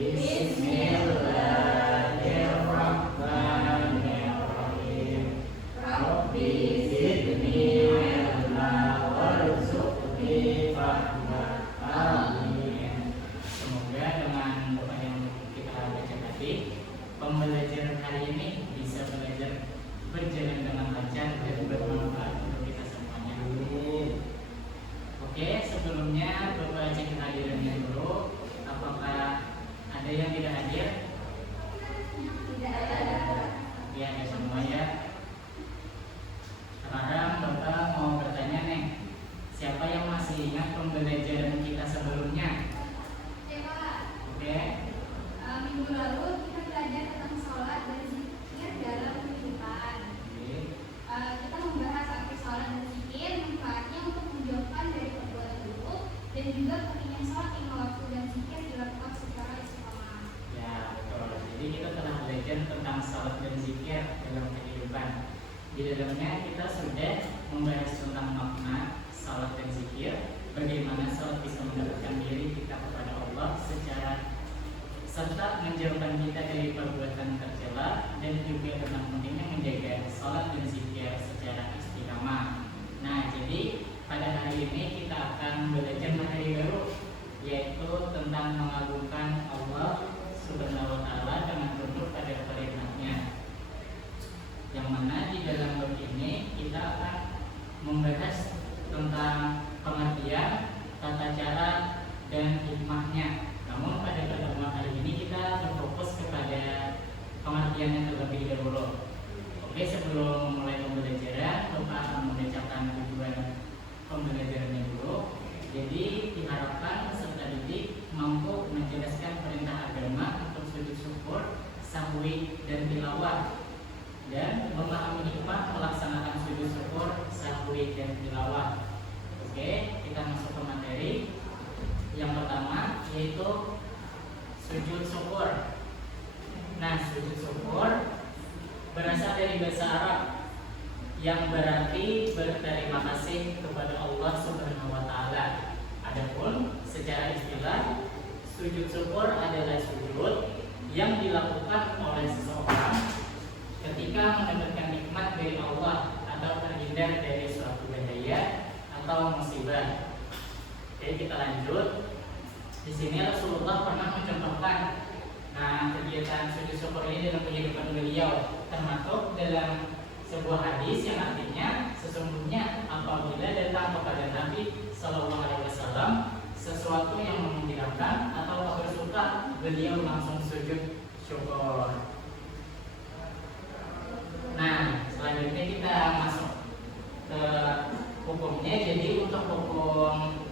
Bismillahirrahmanirrahim. Rabbi zidni ilma warzuqni fahma. Amin. Semoga dengan doa yang kita baca tadi, pembelajaran hari ini bisa belajar berjalan dengan lancar dan bermanfaat untuk kita semuanya. Oke, sebelumnya Bapak cek kehadirannya dulu. Apakah ada yang tidak hadir? Tidak ada. Ya, ada semua ya. Sekarang Bapak mau bertanya nih, siapa yang masih ingat pembelajaran kita sebelumnya? Oke. Minggu lalu kita belajar tentang sholat dan zikir dalam kehidupan. Kita membahas arti sholat dan zikir, manfaatnya untuk menjauhkan dari perbuatan buruk, dan juga pentingnya sholat lima waktu dan zikir dilakukan secara istiqomah. Ya, betul. Jadi kita telah belajar tentang salat dan zikir dalam kehidupan. Di dalamnya kita sudah membahas tentang makna salat dan zikir, bagaimana salat bisa mendekatkan diri kita kepada Allah serta menjauhkan kita dari perbuatan tercela, dan juga tentang pentingnya menjaga salat dan zikir secara istiqamah. Nah, jadi pada hari ini kita akan belajar materi baru, yaitu tentang mengagungkan Allah Subhanahu wa Ta'ala dengan tunduk pada perintahnya. Yang mana di dalam bab ini kita akan membahas tentang pengertian, tata cara, dan hikmahnya. Namun pada pertemuan hari ini kita berfokus kepada pengertiannya terlebih dahulu. Oke, sebelum memulai pembelajaran, Bapak akan membacakan tujuan pembelajarannya dulu. Jadi diharapkan peserta didik mampu menjelaskan perintah agama untuk sujud syukur, sahwi, dan tilawah, dan memahami hikmah melaksanakan sujud syukur, sahwi, dan tilawah. Oke, kita masuk ke materi. Yang pertama yaitu sujud syukur. Nah, sujud syukur berasal dari bahasa Arab yang berarti berterima kasih kepada Allah Subhanahu wa Ta'ala. Adapun secara istilah, sujud syukur adalah sujud yang dilakukan oleh seseorang ketika mendapatkan nikmat dari Allah atau terhindar dari suatu bahaya atau musibah. Oke, kita lanjut. Di sini Rasulullah pernah mencontohkan kegiatan sujud syukur ini dalam kehidupan beliau, termasuk dalam sebuah hadis yang artinya sesungguhnya apabila datang kepada Nabi Shallallahu Alaihi Wasallam sesuatu yang menggembirakan atau kabar suka, beliau langsung sujud syukur. Nah, selanjutnya kita masuk ke hukumnya. Jadi untuk hukum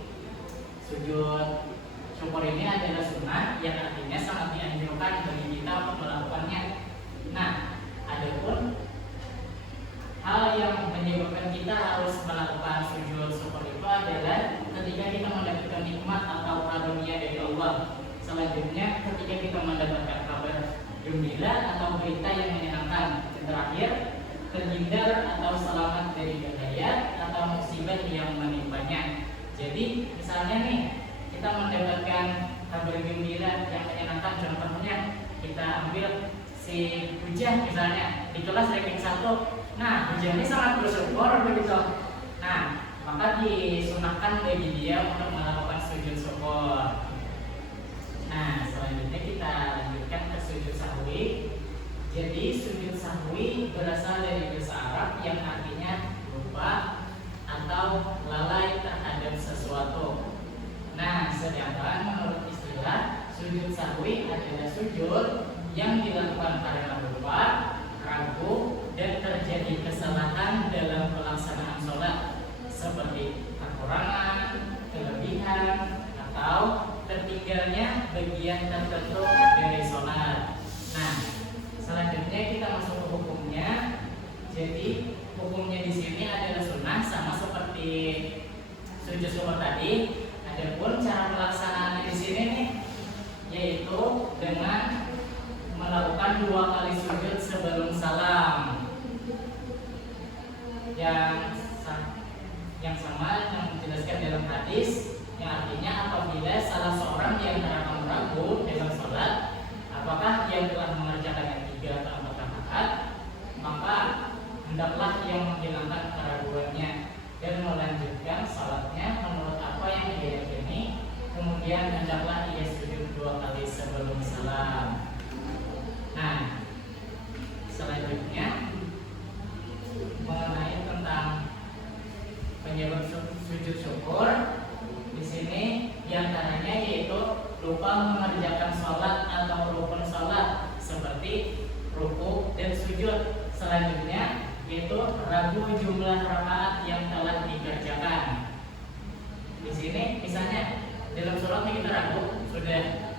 sujud syukur ini adalah sunnah yang artinya sangat dianjurkan bagi kita untuk melakukannya. Nah, adapun hal yang menyebabkan kita harus melakukan sujud syukur itu adalah ketika kita mendapatkan nikmat atau karunia dari Allah. Selanjutnya ketika kita mendapatkan kabar gembira atau berita yang menyenangkan. Dan terakhir, terhindar atau selamat dari bahaya atau musibah yang menimpanya. Jadi misalnya nih, kita mendapatkan kabar gembira yang menyenangkan, contohnya kita ambil si Hujan misalnya di kelas ranking 1. Nah, Hujan ini sangat bersyukur begitu. Nah, maka disunahkan bagi dia untuk melakukan sujud syukur. Nah, selanjutnya kita lanjutkan ke sujud sahwi. Jadi sujud sahwi berasal dari bahasa Arab yang artinya lupa atau lalai terhadap sesuatu. Nah, sedangkan menurut istilah, sujud sahwi adalah sujud yang dilakukan karena lupa, ragu, dan terjadi kesalahan dalam pelaksanaan sholat, seperti kekurangan, kelebihan, atau tertinggalnya bagian tertentu dari sholat. Nah, selanjutnya kita masuk ke hukumnya. Jadi hukumnya di sini adalah sunnah, sama seperti sujud syukur tadi. Adapun cara pelaksanaannya di sini nih, yaitu dengan melakukan 2 kali sujud sebelum salam. Yang sama yang dijelaskan dalam hadis yang artinya apabila salah seorang di antara kamu ragu dalam sholat, setelah ia sujud 2 kali sebelum salam. Nah, selanjutnya mengenai tentang penyebab sujud syukur. Di sini diantaranya yaitu lupa mengerjakan sholat atau rukun sholat seperti ruku dan sujud. Selanjutnya yaitu ragu jumlah rakaat yang telah dikerjakan. Di sini misalnya dalam sholat kita ragu sudah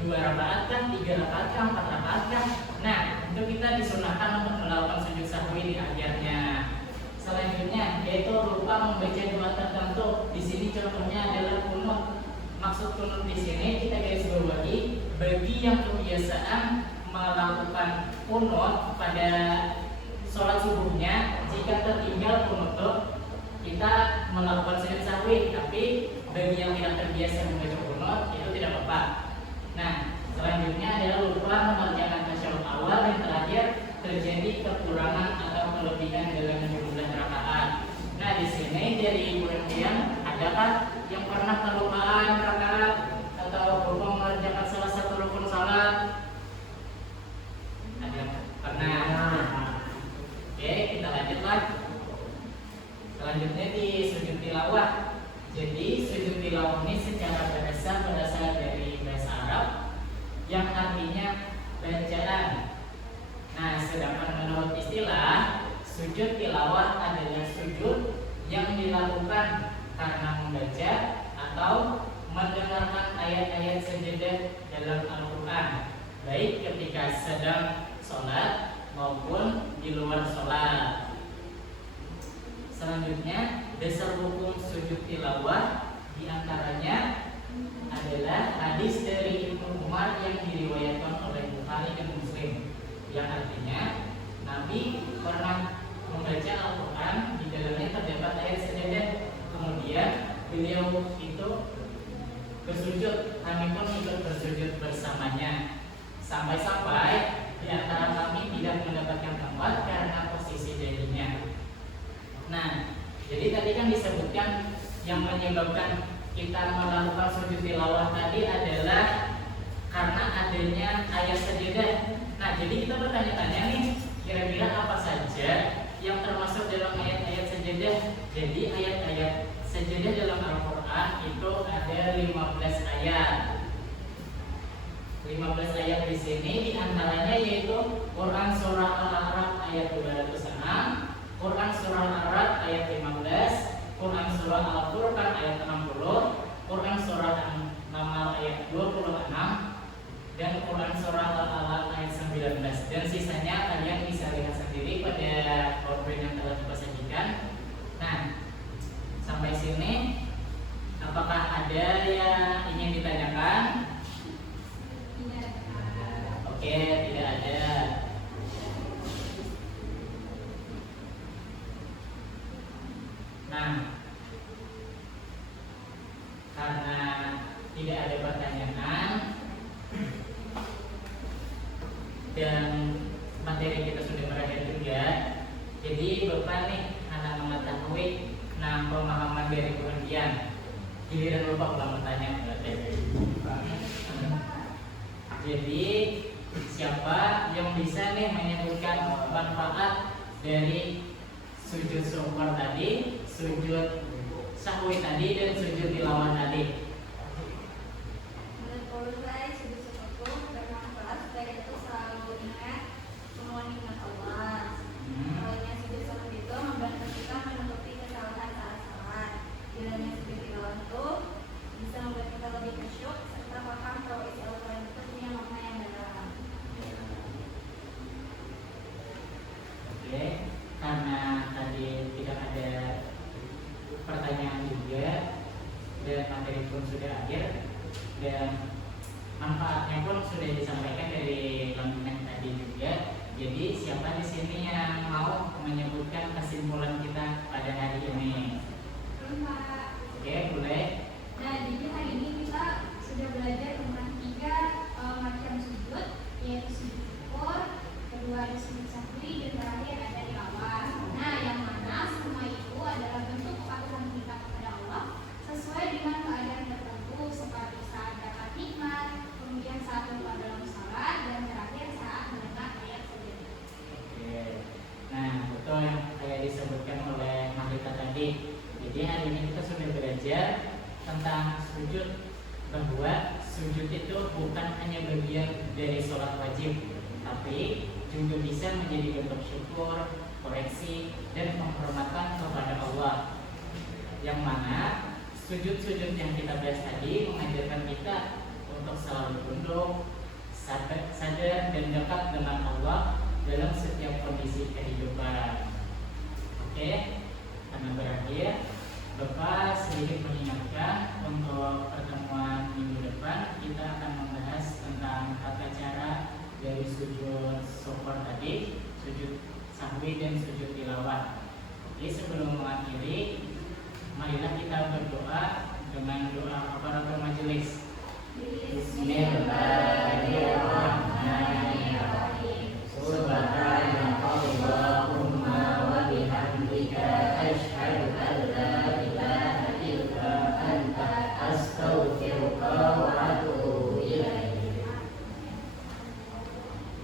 2 rakaat kan, 3 rakaat kan, 4 rakaat kan. Nah, itu kita disunahkan untuk melakukan sujud sahwi di akhirnya. Selanjutnya yaitu lupa membaca doa tertentu. Di sini contohnya adalah kunut. Maksud kunut di sini kita garis bawahi bagi yang kebiasaan melakukan kunut pada sholat subuhnya, jika tertinggal kunut kita melakukan sujud sahwi. Tapi bagi yang tidak terbiasa membaca kunut itu tidak apa-apa. Nah, selanjutnya adalah lupa mengerjakan tasyahud awal dan terakhir terjadi kekurangan atau kelebihan dalam jumlah rakaat. Nah, di sini dari Ibu Remdian, adakah yang pernah kelupaan rakaat atau lupa mengerjakan salah satu rukun salat? Ada? Pernah? Oke, kita lanjut lagi. Selanjutnya di sujud tilawah. Jadi sujud tilawah ini secara bahasa berasal dari bahasa Arab yang artinya bacaan. Nah, sedangkan menurut istilah sujud tilawah adalah sujud yang dilakukan karena membaca atau mendengarkan ayat-ayat sajadah dalam Al-Quran, baik ketika sedang sholat maupun di luar sholat. Selanjutnya, dasar hukum sujud tilawah diantaranya adalah hadis dari Ibnu Umar yang diriwayatkan oleh Bukhari dan Muslim, yang artinya Nabi pernah membaca Al-Quran, di dalamnya terdapat ayat sajadah, kemudian beliau itu bersujud, kami pun ikut bersujud bersamanya, sampai-sampai di antara kami tidak mendapatkan tempat karena posisi dirinya. Nah, jadi tadi kan disebutkan yang menyebabkan kita melakukan sujud tilawah tadi adalah karena adanya ayat sajadah. Nah, jadi kita bertanya-tanya nih, kira-kira apa saja yang termasuk dalam ayat-ayat sajadah? Jadi ayat-ayat sajadah dalam Al-Quran itu ada 15 ayat. 15 ayat di sini diantaranya yaitu Quran surah Al-A'raf ayat 206, Quran surah Al-A'raf ayat 15, Quran surah Al-Furqan ayat 60, Quran surah An-Naml ayat 26, dan Quran surah Al-Alaq ayat 19. Dan sisanya kalian bisa lihat sendiri pada PowerPoint yang telah kita sajikan. Nah, sampai sini apakah ada yang ingin ditanyakan? Oke, tidak ada. Nah, karena tidak ada pertanyaan dan materi kita sudah berakhir juga, jadi Bapak nih anak mengetahui pemahaman dari pengertian, giliran lupa pulang bertanya. Jadi siapa yang bisa nih menyebutkan manfaat dari sujud syukur tadi, sujud sahwi tadi, dan sujud tilawah tadi? Menurut saya sujud syukur bermanfaat supaya kita selalu ingat semua nikmat Allah. Soalnya sujud syukur itu membantu kita menutupi kesalahan saat salat. Dalamnya sujud tilawah itu bisa membuat kita lebih khusyuk serta paham bahwa isi Al-Quran itu punya makna yang dalam. Oke, karena tadi tidak ada pertanyaan juga dan materi pun sudah akhir dan manfaatnya pun sudah disampaikan dari lantunan tadi juga. Jadi siapa di sini yang mau menyebutkan kesimpulan kita pada hari ini? Oke, boleh. Nah, jadi hari ini kita sudah belajar tentang 3 macam sujud, yaitu sujud syukur, kedua ada sujud sahwi, dan terakhir ada tilawah. Nah, yang mana semua itu adalah bentuk kepatuhan kita kepada Allah sesuai dengan keadaan tertentu, seperti saat dapat sujud itu bukan hanya bagian dari sholat wajib, tapi juga bisa menjadi bentuk syukur, koreksi, dan penghormatan kepada Allah. Yang mana sujud-sujud yang kita bahas tadi mengajarkan kita untuk selalu tunduk, sadar dan dekat dengan Allah dalam setiap kondisi kehidupan. Oke, karena berakhir, Bapak sedikit mengingatkan untuk pertemuan minggu depan kita akan membahas tentang tata cara dari sujud syukur tadi, sujud sahwi dan sujud tilawah. Oke, sebelum mengakhiri, marilah kita berdoa dengan doa kafaratul majelis. Bismillahirrahmanirrahim. Subhanakallahumma wa bihamdika asyhadu an la ilaha illa anta astaghfiruka wa atubu ilaik.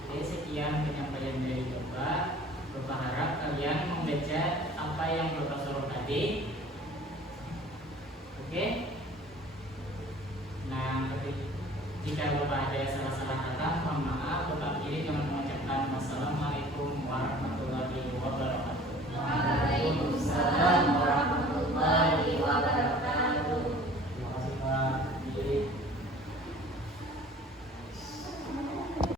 Oke, sekian penyampaian dari Bapak. Bapak harap kalian membaca apa yang Bapak suruh tadi. Oke. Nah, jika Bapak ada salah-salah kata, mohon maaf. Bapak akhiri dengan mengucapkan wassalamualaikum warahmatullahi wabarakatuh. Waalaikumsalam.